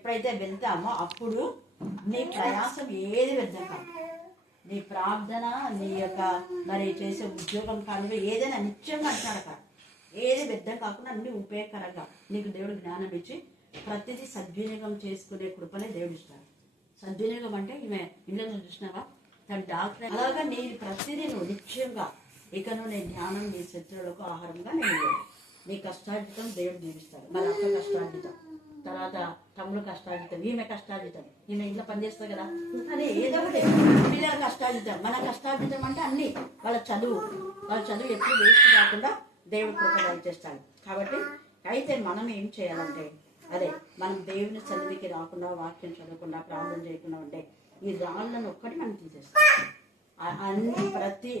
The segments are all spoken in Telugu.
ఎప్పుడైతే వెళ్తామో అప్పుడు నీ ప్రయాసం ఏది వ్యర్థం కాదు. నీ ప్రార్థన, నీ యొక్క మరి చేసే ఉద్యోగం కానివి ఏదైనా నిత్యంగా అంటున్నాడు కాదు, ఏది వ్యర్థం కాకుండా అన్ని ఉపయోగకరంగా నీకు దేవుడు జ్ఞానం ఇచ్చి ప్రతిదీ సద్వినియోగం చేసుకునే కృపనే దేవుడు ఇస్తాడు. సద్వినియోగం అంటే ఈమె ఇంట్లో చూసినావా తన డాక్టర్ అలాగా నీ ప్రతిదీ నువ్వు నిత్యంగా ఇకను నేను ధ్యానం నీ శత్రువులకు ఆహారంగా నేను నీ కష్టార్జితం దేవుడు జీవిస్తాడు. మరి అక్క కష్టార్జితం, తర్వాత తమ్ముడు కష్టార్జితం, ఈమె కష్టార్జితం, ఈమె ఇంట్లో పనిచేస్తుంది కదా, అదే ఏదో ఒకటి పిల్లల కష్టార్జితం, మన కష్టార్జితం అంటే అన్ని వాళ్ళ చదువు ఎప్పుడు వేస్ట్ కాకుండా దేవుడు కృప చేస్తాడు. కాబట్టి అయితే మనం ఏం చేయాలంటే అదే మనం దేవుని సన్నిధికి రాకుండా, వాక్యం చదవకుండా, ప్రార్థన చేయకుండా ఉంటే ఈ రాళ్ళను ఒక్కటి మనం తీసేస్తాం. అన్ని ప్రతి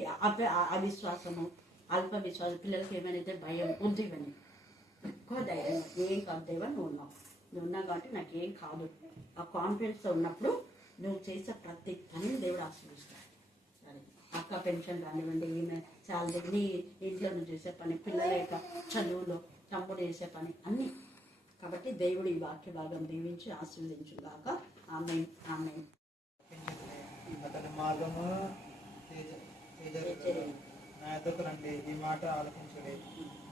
అవిశ్వాసము, అల్ప విశ్వాసం, పిల్లలకి ఏమైనా భయం ఉంది, ఇవన్నీ ఎక్కువ ధైర్యం ఏం కాదు దేవా నువ్వు ఉన్నావు కాబట్టి నాకేం కాదు ఆ కాన్ఫిడెన్స్తో ఉన్నప్పుడు నువ్వు చేసే ప్రతి పని దేవుడు ఆశీర్వదిస్తాడు. సరే అక్క పెన్షన్ కానివ్వండి, ఈమె శాలరీ, నీ ఇంట్లో నువ్వు చేసే పని, పిల్లల యొక్క చదువులో, తమ్ముడు చేసే పని అన్నీ. కాబట్టి దేవుడు ఈ వాక్య భాగం దీవించి ఆశీర్వదించుగాక. ఆమేన్ ఆమేన్. అతని మార్గము నా ఎద్దకు రండి, ఈ మాట ఆలోచించండి.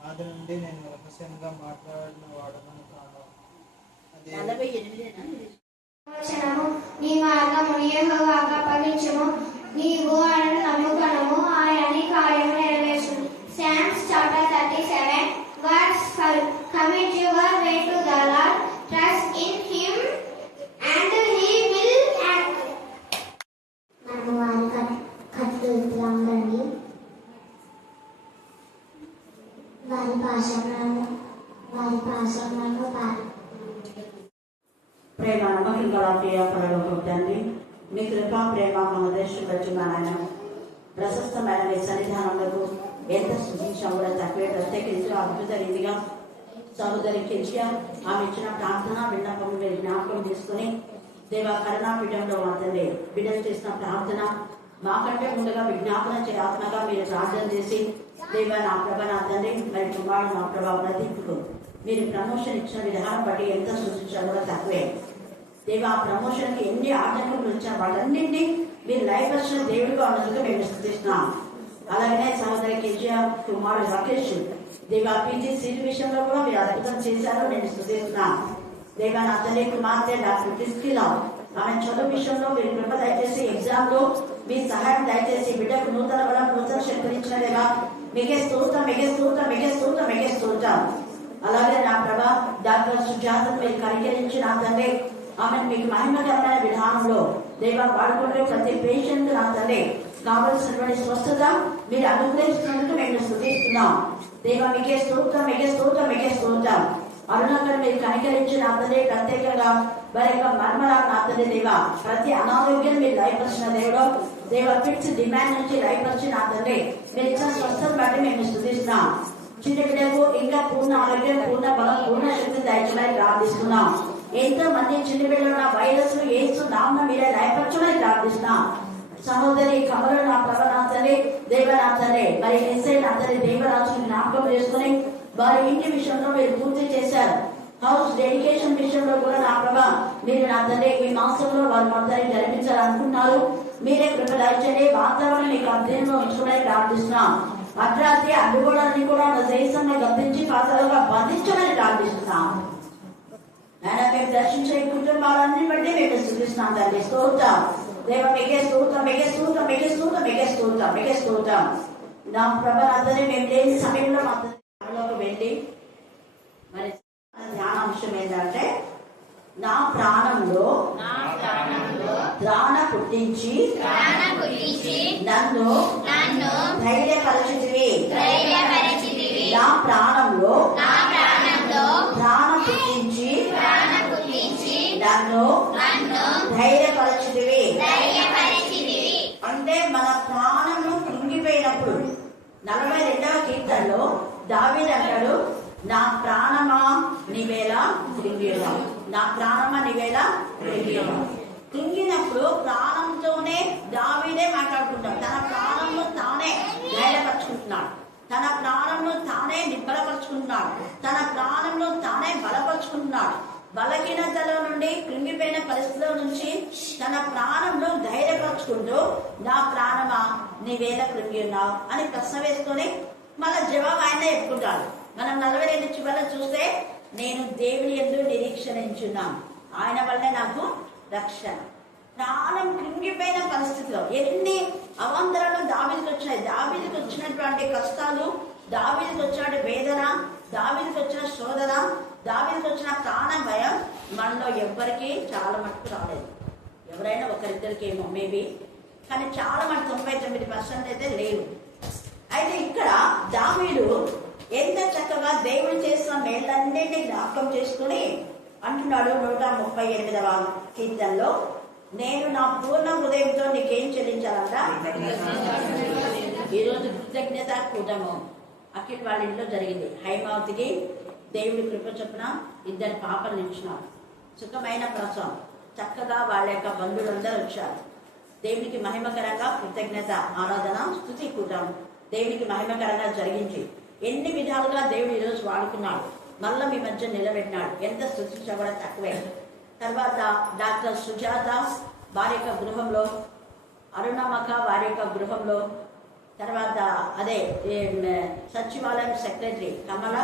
ఆది నుండి నేను రహస్యంగా మాట్లాడిన వాడను కాను. నీ మార్గమును యెహోవాకు అప్పగించుము, నీవు ఆయనను నమ్ముకొనుము, ఆయన నీ కార్యము నెరవేర్చును. Psalms chapter 37 verse 5. Commit your way to the Lord, trust in him and he will act. మనము వారి కట్టుగా ఉండండి, వారి భాషలను ప్రేమ నమ్మకం గల ప్రియ పరలోకపు తండ్రి, మీ కృపా ప్రేమ మహోదేశం వచ్చిన ఆయన ప్రశస్తమైన మీ సన్నిధానంలో ఎంత సృష్టించాం కూడా తక్కువే. ప్రత్యేకించి అద్భుత రీతిగా సహోదరి కెల్షియా ఆమె ఇచ్చిన ప్రార్థన విన్నపం మీరు జ్ఞాపకం తీసుకుని దేవా కరుణాపీఠంలో మాత్రమే బిడ్డలు చేసిన ప్రార్థన మాకంటే ముందుగా విజ్ఞాపన చేయాత్మగా మీరు ప్రార్థన చేసి దేవా నా ప్రభ నా తండ్రి మరి కుమారుడు నా ప్రభావ ప్రతికు మీరు ప్రమోషన్ ఇచ్చిన విధానం బట్టి ఎంత సృష్టించాలో కూడా తక్కువే. దేవా ఆ ప్రమోషన్కి ఎన్ని ఆటంకములు వచ్చారు వాళ్ళన్నింటినీ మీరు లైఫ్ వచ్చిన దేవుడిగా ఉన్నందుకు మేము స్థుతిస్తున్నాం. అలాగనే సహోదరి కేజీఆర్ కుమారుడు రాకేష్ దేవా పీజీ సీట్ విషయంలో కూడా మీరు అద్భుతం చేశారో నేను స్థుతిస్తున్నాం. దేవా నా తండ్రి కుమార్తె డాక్టర్ క్రిస్టిలా ఆమె చదువు విషయంలో మీరు కృప దయచేసి ఎగ్జామ్ లో మీ సహాయం దయచేసి బిడ్డకు నూతన బలం నూతన శక్తిని ఇచ్చిన దేవా మీకే స్తోత్రం మీకే స్తోత్రం మీకే స్తోత్రం మీకే స్తోత్రం. అలాగే నా ప్రభా డాక్టర్ సుజాతను మీరు కనికరించి నా తండ్రి ఆమెను మీకు మహిమకరమైన విధానంలో దేవా వాడుకుంటే ప్రతి పేషెంట్ నా తండ్రి కావలసినటువంటి స్వస్థత మీరు అనుగ్రహిస్తున్నందుకు మేము స్తుతిస్తున్నాం. దేవా మీకే స్తోత్రం మీకే స్తోత్రం మీకే స్తోత్రం. అరుణాకర్ మీరు కనికరించి నా తండ్రి ప్రత్యేకంగా వారి యొక్క మర్మలా నా తండ్రి దేవా ప్రతి అనారోగ్యం మీరు లయపరిచిన దేవుడు దేవా ఫిట్స్ డిమాండ్ నుంచి లయపరిచి నా తండ్రి మీరు ఇచ్చిన స్వస్థత బట్టి మేము స్తుతిస్తున్నాం. చిన్న బిడ్డకు ఇంకా పూర్ణ ఆరోగ్యం పూర్ణ బలం పూర్ణ శక్తి దయచేయమని ప్రార్థిస్తున్నాం. ఎంతో మంది చిన్న బిడ్డలు వైరస్ ఏసు నామన మీరే లయపరచమని ప్రార్థిస్తున్నాం. సహోదరి కమలు నా ప్రభనాథని దేవనాథని మరి ఎస్ఐ నాథని దేవరాజుని జ్ఞాపకం చేసుకుని వారి ఇంటి విషయంలో మీరు పూర్తి చేశారు. హౌస్ డెడికేషన్ విషయంలో కూడా నా ప్రభ మీరు నా తండ్రి ఈ మాసంలో వారి మొత్తాన్ని జరిపించాలనుకున్నారు. మీరే కృప దయచేయండి. వాతావరణం మీకు అధ్యయనంలో ఉంచుకోవడానికి ప్రార్థిస్తున్నాం. అర్ధరాత్రి అడ్డుగోడాన్ని కూడా నా దేశంలో గద్దించి పాత్రలుగా బంధించమని ప్రార్థిస్తున్నాం. ఆయన మేము దర్శించే కుటుంబాలన్నీ బట్టి మేము స్తుతిస్తున్నాం తండ్రి. స్తోత్రం దేవ మీకే స్తోత్రం మీకే స్తోత్రం మీకే స్తోత్రం మీకే స్తోత్రం మీకే స్తోత్రం. నా ప్రభ అందరి మేము లేని సమయంలో మాలోకి వెళ్ళి మరి ధ్యానాంశం ఏంటంటే నా ప్రాణంలో త్రాణ పుట్టించి నన్ను ధైర్యపరచితివి. నా ప్రాణంలో త్రాణ పుట్టించి నన్ను ధైర్యపరచితివి. అంటే మన ప్రాణంలో కృంగిపోయినప్పుడు 42వ కీర్తనలో దావీదు అంటాడు నా ప్రాణమా నీవేలా కృంగియున్నా, నా ప్రాణమా నీవేలా కృంగియున్నా. కృంగినప్పుడు ప్రాణంతోనే దావీదే మాట్లాడుకుంటాడు. తన ప్రాణంలో తానే ధైర్యపరచుకుంటున్నాడు, తన ప్రాణంలో తానే నిబ్బలపరుచుకుంటున్నాడు, తన ప్రాణంలో తానే బలపరుచుకుంటున్నాడు. బలహీనతలో నుండి కృంగిపోయిన పరిస్థితిలో నుంచి తన ప్రాణంలో ధైర్యపరచుకుంటూ నా ప్రాణమా నీవేళ కృంగి ఉన్నావు అని ప్రశ్న వేసుకొని మళ్ళా జవాబు ఆయన చెప్పుకుంటాడు. మనం 42 చివరలో చూస్తే నేను దేవుని యందు నిరీక్షణించున్నాను, ఆయన వల్లే నాకు రక్షణ. ప్రాణం కృంగిపోయిన పరిస్థితిలో ఎన్ని అవాంతరాలు దావీదుకు వచ్చినాయి. దావీదుకు వచ్చినటువంటి కష్టాలు, దావీదుకు వచ్చిన వేదన, దావీదుకు వచ్చిన శోధన, దావీదుకు వచ్చిన ప్రాణ భయం మనలో ఎవ్వరికి చాలా మటుకు రాలేదు. ఎవరైనా ఒకరిద్దరికి ఏమో మేబీ, కానీ చాలా మటుకు 99% అయితే లేవు. అయితే ఇక్కడ దావీదు ఎంత చక్కగా దేవుడు చేసిన మేళ్ళన్నింటినీ జ్ఞాపకం చేసుకుని అంటున్నాడు 138వ కీర్తనలో, నేను నా పూర్ణ హృదయంతో నీకేం చెల్లించాలంట. ఈరోజు కృతజ్ఞత కూటము అఖిల్ వాళ్ళ ఇంట్లో జరిగింది. హైమావతికి దేవుడి కృప చొప్పున 2 పాపలు నిలిచినారు. సుఖమైన ప్రసవం, చక్కగా వాళ్ళ యొక్క బంధువులందరూ వచ్చారు. దేవునికి మహిమకరంగా కృతజ్ఞత ఆరాధన స్తుతి కూటం దేవునికి మహిమకరంగా జరిగించి ఎన్ని విధాలుగా దేవుడు ఈరోజు వాడుకున్నాడు, మళ్ళీ మీ మధ్య నిలబెట్టినాడు. ఎంత స్తుతించా కూడా తక్కువే. తర్వాత డాక్టర్ సుజాత వారి యొక్క గృహంలో, అరుణమక వారి యొక్క గృహంలో, తర్వాత అదే సచివాలయం సెక్రటరీ కమల,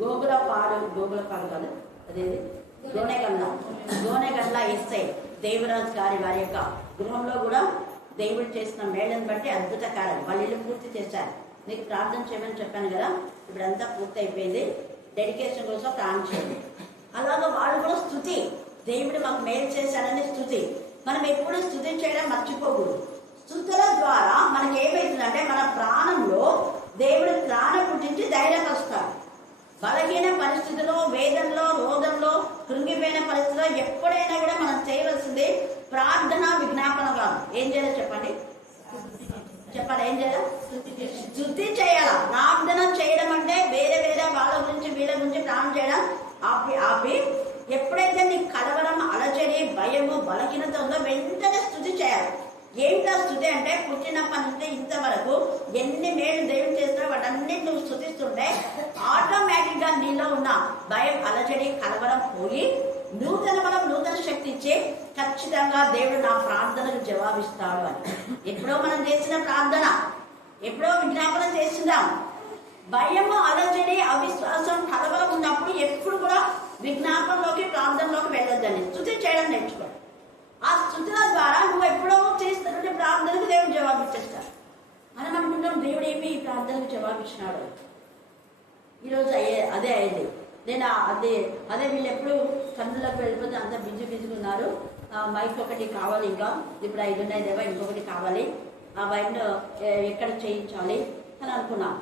గోగులపాడు కాదు అదే గోనెగండ్ల ఎస్ఐ దేవరాజ్ గారి వారి యొక్క గృహంలో కూడా దేవుడు చేసిన మేళను బట్టి అద్భుత కార్యం. వాళ్ళు ఇల్లు పూర్తి చేశారు. నీకు ప్రార్థన చేయమని చెప్పాను కదా, ఇప్పుడంతా పూర్తి అయిపోయింది. డెడికేషన్ కోసం ప్రార్థన చేయండి. అలాగా వాళ్ళు కూడా స్తుతి, దేవుడు మాకు మేలు చేశాడని స్తుతి. మనం ఎప్పుడు స్తుతి చేయడం మర్చిపోకూడదు. స్తుతుల ద్వారా మనకి ఏమవుతుందంటే మన ప్రాణంలో దేవుడు ప్రాణం పుట్టించి ధైర్యపరుస్తాడు. బలహీన పరిస్థితిలో, వేదనలో, రోదంలో, కృంగిపోయిన పరిస్థితిలో ఎప్పుడైనా కూడా మనం చేయవలసింది ప్రార్థన, విజ్ఞాపన కాదు. ఏం చేయాలో చెప్పండి, ఏం చేయాలి? స్తుతి చేయాలా. ప్రార్థన చేయడం అంటే వేరే వాళ్ళ గురించి వీళ్ళ గురించి ప్రార్థన చేయడం ఆపి ఎప్పుడైతే నీకు కలవరం, అలజడి, భయము, బలహీనత ఉందో వెంటనే స్తుతి చేయాలి. ఏంటా స్తుతి అంటే పుట్టినప్పటి నుంచి ఇంతవరకు ఎన్ని మేలు దేవుడు చేసినా వాటన్ని నువ్వు స్తుతిస్తుంటే ఆటోమేటిక్ గా నీలో ఉన్న భయం, అలజడి, కలవరం పోయి నూతన బలం, నూతన శక్తి ఇచ్చి ఖచ్చితంగా దేవుడు నా ప్రార్థనకు జవాబిస్తాడు అని. ఎప్పుడో మనం చేసిన ప్రార్థన, ఎప్పుడో విజ్ఞాపన చేస్తున్నాం. భయము, అలజడి, అవిశ్వాసం, కలవరం ఉన్నప్పుడు ఎప్పుడు కూడా విజ్ఞాపనలోకి, ప్రార్థనలోకి వెళ్ళొద్దని స్తుతి చేయడం నేర్చుకో. ఆ స్తుతుల ద్వారా నువ్వు ఎప్పుడో చేస్తున్నటువంటి ప్రార్థనకు దేవుడు జవాబు ఇచ్చేస్తాడు. మనం అనుకుంటాం దేవుడు ఏమి ఈ ప్రార్థనకు జవాబిచ్చినాడు. ఈరోజు అదే అయింది. నేను అదే వీళ్ళు ఎప్పుడు కన్నులకు వెళ్ళిపోతే అంత బిజీగా ఉన్నారు. మైక్ ఒకటి కావాలి, ఇంకా ఇప్పుడు 5 ఉన్నాయి దేవా, ఇంకొకటి కావాలి. ఆ వైన్ ఎక్కడ చేయించాలి అని అనుకున్నాను.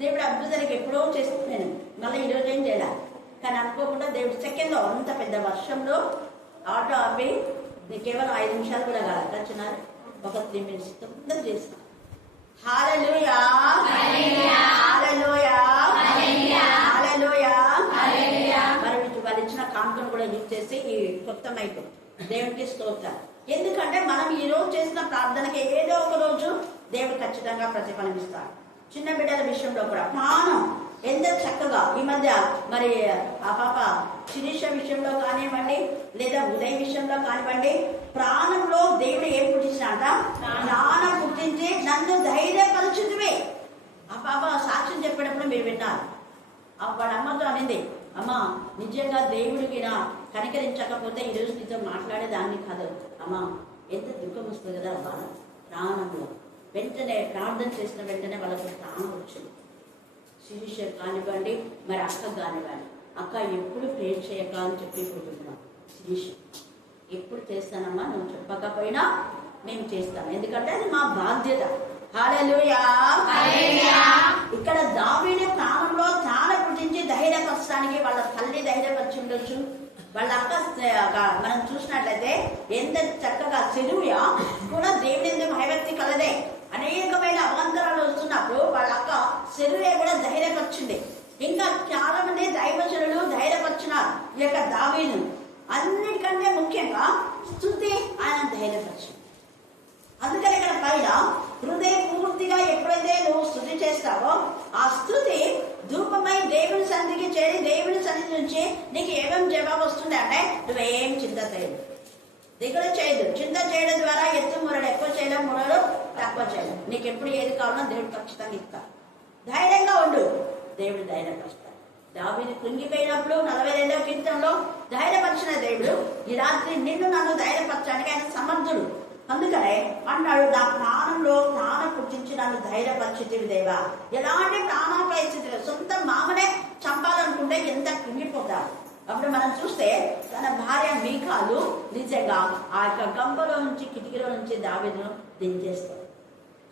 దేవుడు అద్భుతానికి ఎప్పుడో చేస్తున్నాను, మళ్ళీ ఈరోజు ఏం చేయాలి. కానీ అనుకోకుండా దేవుడు సెకండ్లో, అంత పెద్ద వర్షంలో ఆటో ఆపి కేవలం 5 నిమిషాలు కూడా కాదు, వచ్చినారు ఒక 3 minutes తొందరగా చేస్తాను. హల్లెలూయా, హల్లెలూయా, హల్లెలూయా. మరి వాళ్ళు ఇచ్చిన కానుకను కూడా యూజ్ చేసి ఈ కొత్త మైక్ దేవుడికి స్తోత్రం. ఎందుకంటే మనం ఈ రోజు చేసిన ప్రార్థనకి ఏదో ఒక రోజు దేవుడు ఖచ్చితంగా ప్రతిఫలమిస్తాడు. చిన్న బిడ్డల విషయంలో కూడా ప్రాణం ఎంత చక్కగా ఈ మధ్య మరి ఆ పాప శిరీష విషయంలో కానివ్వండి, లేదా ఉదయం విషయంలో కానివ్వండి, ప్రాణంలో దేవుడు ఏం పుట్టించినాట, ప్రాణం పుట్టించి నన్ను ధైర్యపరిచితివే. ఆ పాప సాక్ష్యం చెప్పేటప్పుడు మీరు విన్నారు. వాడు అమ్మతో అనింది, అమ్మ నిజంగా దేవుడికి నా కనికరించకపోతే ఈరోజు నీతో మాట్లాడేదాన్ని కాదు అమ్మ. ఎంత దుఃఖం వస్తుంది కదా బాధ ప్రాణంలో. వెంటనే ప్రార్థన చేసిన వెంటనే వాళ్ళకు ప్రాణం వచ్చింది. శిరీష కానివ్వండి, మరి అక్క కానివ్వండి, అక్క ఎప్పుడు ప్రేర్ చేయక అని చెప్పిపోతున్నాం. శిరీష ఎప్పుడు చేస్తానమ్మా, నువ్వు చెప్పకపోయినా మేము చేస్తాం, ఎందుకంటే అది మా బాధ్యత. హల్లెలూయా. ఇక్కడ దావీదు ప్రాణంలో తాను పుట్టించి ధైర్యపరచడానికి వాళ్ళ తల్లి ధైర్యపరిచి ఉండొచ్చు, వాళ్ళ అక్క మనం చూసినట్లయితే ఎంత చక్కగా సెరూయా కూడా దేవుని ఎందుకు భయభక్తి కలదే. అనేకమైన అవాంతరాలు వస్తున్నప్పుడు వాళ్ళ అక్క సెరూయా కూడా ధైర్యపరిచింది. ఇంకా చాలా మంది దైవజనులు ధైర్యపరిచినారు ఈ యొక్క దావీదును. అన్నిటికంటే ముఖ్యంగా స్తుతి ఆయన ధైర్యపరిచింది. అందుకని ఇక్కడ పైన హృదయ పూర్తిగా ఎప్పుడైతే నువ్వు స్తుతి చేస్తావో ఆ స్తుతి ధూపమై దేవుని సన్నిధికి చేరి దేవుని సన్నిధి పరిస్థితి నుంచి నీకు ఏమేమి జవాబు వస్తుంది అంటే నువ్వేం చింత చేయదు, దిగులు చేయదు. చింత చేయడం ద్వారా ఎత్తు మురడు ఎక్కువ చేయడం, మురడు తక్కువ చేయడం. నీకు ఎప్పుడు ఏది కావాలో దేవుడు ఖచ్చితంగా ఇస్తాడు. ధైర్యంగా ఉండు, దేవుడు ధైర్యపరుస్తాడు. దావీదు కృంగిపోయినప్పుడు 42వ కీర్తనలో ధైర్యపరిచిన దేవుడు ఈ రాత్రి నిన్ను నన్ను ధైర్యపరచడానికి ఆయన సమర్థుడు. అందుకనే అన్నాడు, నా ప్రాణంలో ప్రాణం పుట్టించి నన్ను ధైర్యపరిచితివి దేవా. ఎలాంటి ప్రాణాపాయ స్థితిలో సొంత మామనే చంపాలనుకుంటే ఎంత కృంగిపోతాడు. అప్పుడు మనం చూస్తే తన భార్య మీకాలు నిజంగా ఆ యొక్క గంపలో నుంచి కిటికీలో నుంచి దావీదును దించేస్తాడు.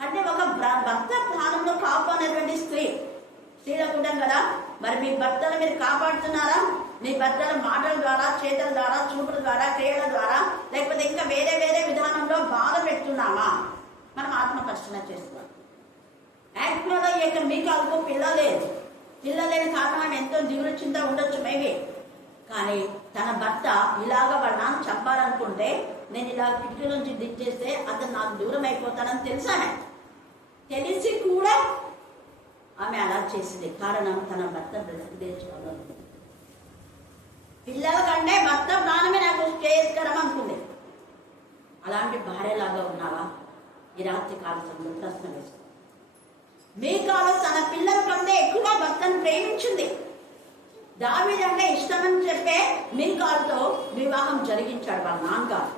అంటే ఒక భర్త ప్రాణంలో కాపాడేటువంటి స్త్రీలకు ఉంటాం కదా. మరి మీ భర్తను మీరు కాపాడుతున్నారా? మీ భర్తల మాటల ద్వారా, చేతుల ద్వారా, చూపుల ద్వారా, క్రియల ద్వారా, లేకపోతే ఇంకా వేరే వేరే విధానంలో బాధ పెడుతున్నామా? మనం ఆత్మపరిశీలన చేస్తున్నాం. యాక్చువల్గా ఈ యొక్క మీకాలకు పిల్లలేని కారణం ఎంతో దిగులు చింత ఉండొచ్చు మేబీ. కానీ తన భర్త ఇలాగ వాళ్ళ నాన్న చంపాలనుకుంటే నేను ఇలా కిటికీ నుంచి దించేస్తే అతను నాకు దూరం అయిపోతానని తెలుసానే. తెలిసి కూడా ఆమె అలా చేసింది. కారణం తన భర్త బ్రతికించుకోవాలి. పిల్లల కంటే భర్త ప్రాణమే నాకు శ్రేయస్కరం అనుకుంది. అలాంటి భార్యలాగా ఉన్నావా? ఈ రాత్రి కాల సమయంలో ప్రశ్న వేసుకో. మీకాలు తన పిల్లల కంటే ఎక్కువ భర్తను ప్రేమించింది. దావీదు అంటే ఇష్టమని చెప్పే మీకాలుతో వివాహం జరిగించాడు వాళ్ళ నాన్నగారు.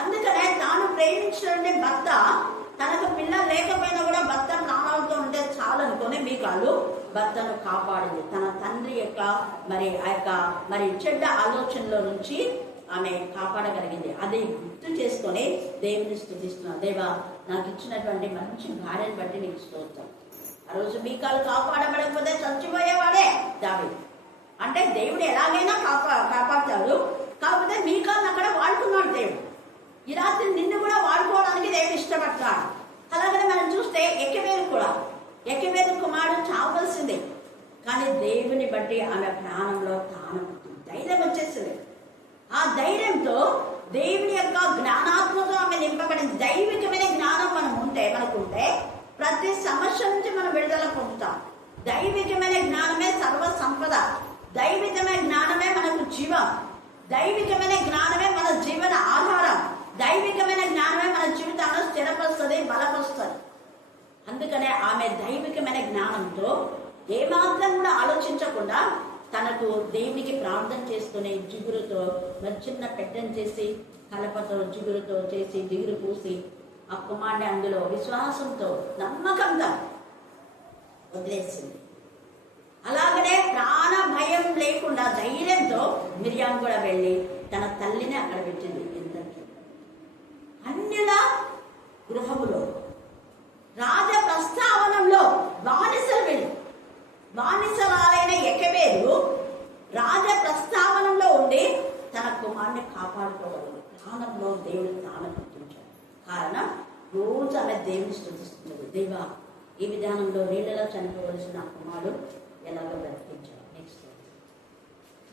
అందుకనే తాను ప్రేమించిన భర్త తనకు పిల్లలు లేకపోయినా కూడా భర్త ప్రాణాలతో ఉంటే చాలనుకొని మీకాలు భర్తను కాపాడింది. తన తండ్రి యొక్క మరి చెడ్డ ఆలోచనలో నుంచి ఆమె కాపాడగలిగింది. అది గుర్తు చేసుకొని దేవుని స్తుతిస్తున్నాను. దేవా, నాకు ఇచ్చినటువంటి మంచి భార్యను బట్టి నీకు స్తోత్రం. ఆ రోజు మీకాలు కాపాడబడకపోతే చచ్చిపోయేవాడే దావీదు. అంటే దేవుడు ఎలాగైనా కాపాడతాడు. కాకపోతే మీకాలను అక్కడ వాడుకున్నాడు దేవుడు. ఈ రాత్రి నిన్ను కూడా వాడుకోవడానికి దేవుడు ఇష్టపడతాడు. అలాగనే మనం చూస్తే ఎక్కివేలు కుమారుడు చావవలసిందే. కానీ దేవుని బట్టి ఆమె ప్రాణంలో ప్రాణం ధైర్యం వచ్చేసింది. ఆ ధైర్యంతో దేవుని యొక్క జ్ఞానాత్మతో ఆమె నింపబడింది. దైవికమైన జ్ఞానం మనకుంటే ప్రతి సమస్య నుంచి మనం విడుదల పొందుతాం. దైవికమైన జ్ఞానమే సర్వ సంపద. దైవికమైన జ్ఞానమే మనకు జీవం. దైవికమైన జ్ఞానమే మన జీవన ఆధారం. దైవికమైన జ్ఞానమే మన జీవితాన్ని స్థిరపరుస్తుంది, బలపరుస్తుంది. అందుకనే ఆమె దైవికమైన జ్ఞానంతో ఏమాత్రం కూడా ఆలోచించకుండా తనకు దేవునికి ప్రార్థన చేసుకుని జిగురుతో చిన్న పెట్టెను చేసి కలపతో జిగురుతో చేసి జిగురు పూసి ఆ కుమారుని అందులో విశ్వాసంతో నమ్మకంగా వదిలేసింది. అలాగనే ప్రాణ భయం లేకుండా ధైర్యంతో మిరియాం కూడా వెళ్ళి తన తల్లిని అక్కడ పెట్టింది. అన్యుల గృహములో రాజ ప్రస్తావనంలో బానిసరాలైన ఎకవేలు రాజ ప్రస్తావనంలో ఉండి తన కుమారుని కాపాడుకోవాలి. ప్రాణంలో దేవుడు ప్రాణం పుట్టించాడు. కారణం రోజు ఆమె దేవుని స్తుతిస్తున్నది. దేవా, ఈ విధానంలో నీళ్ళలో చనిపోవలసిన కుమారుడు ఎలాగో బ్రతికించాడు.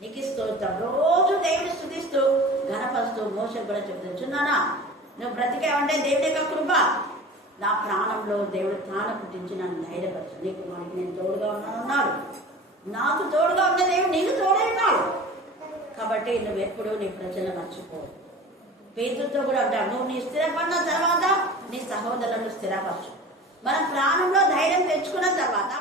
నీకు స్తోత్రం. రోజు దేవుని స్తుతిస్తూ ఘనపరుస్తూ మోషే కూడా చెప్తున్నానా, నువ్వు బ్రతికావంటే దేవుడి యొక్క కృప. నా ప్రాణంలో దేవుడు ప్రాణం పుట్టించి నన్ను ధైర్యపరచు. నీకు మనకి నేను తోడుగా ఉన్నాడు. నాకు తోడుగా ఉన్న దేవుడు నీకు తోడే ఉన్నాడు. కాబట్టి నువ్వు ఎప్పుడూ నీ ప్రజలను మర్చిపోవు. పేతురుతో కూడా అంటాడు, నువ్వు నీ స్థిరపడిన తర్వాత నీ సహోదరులను స్థిరపరచు. మన ప్రాణంలో ధైర్యం తెచ్చుకున్న తర్వాత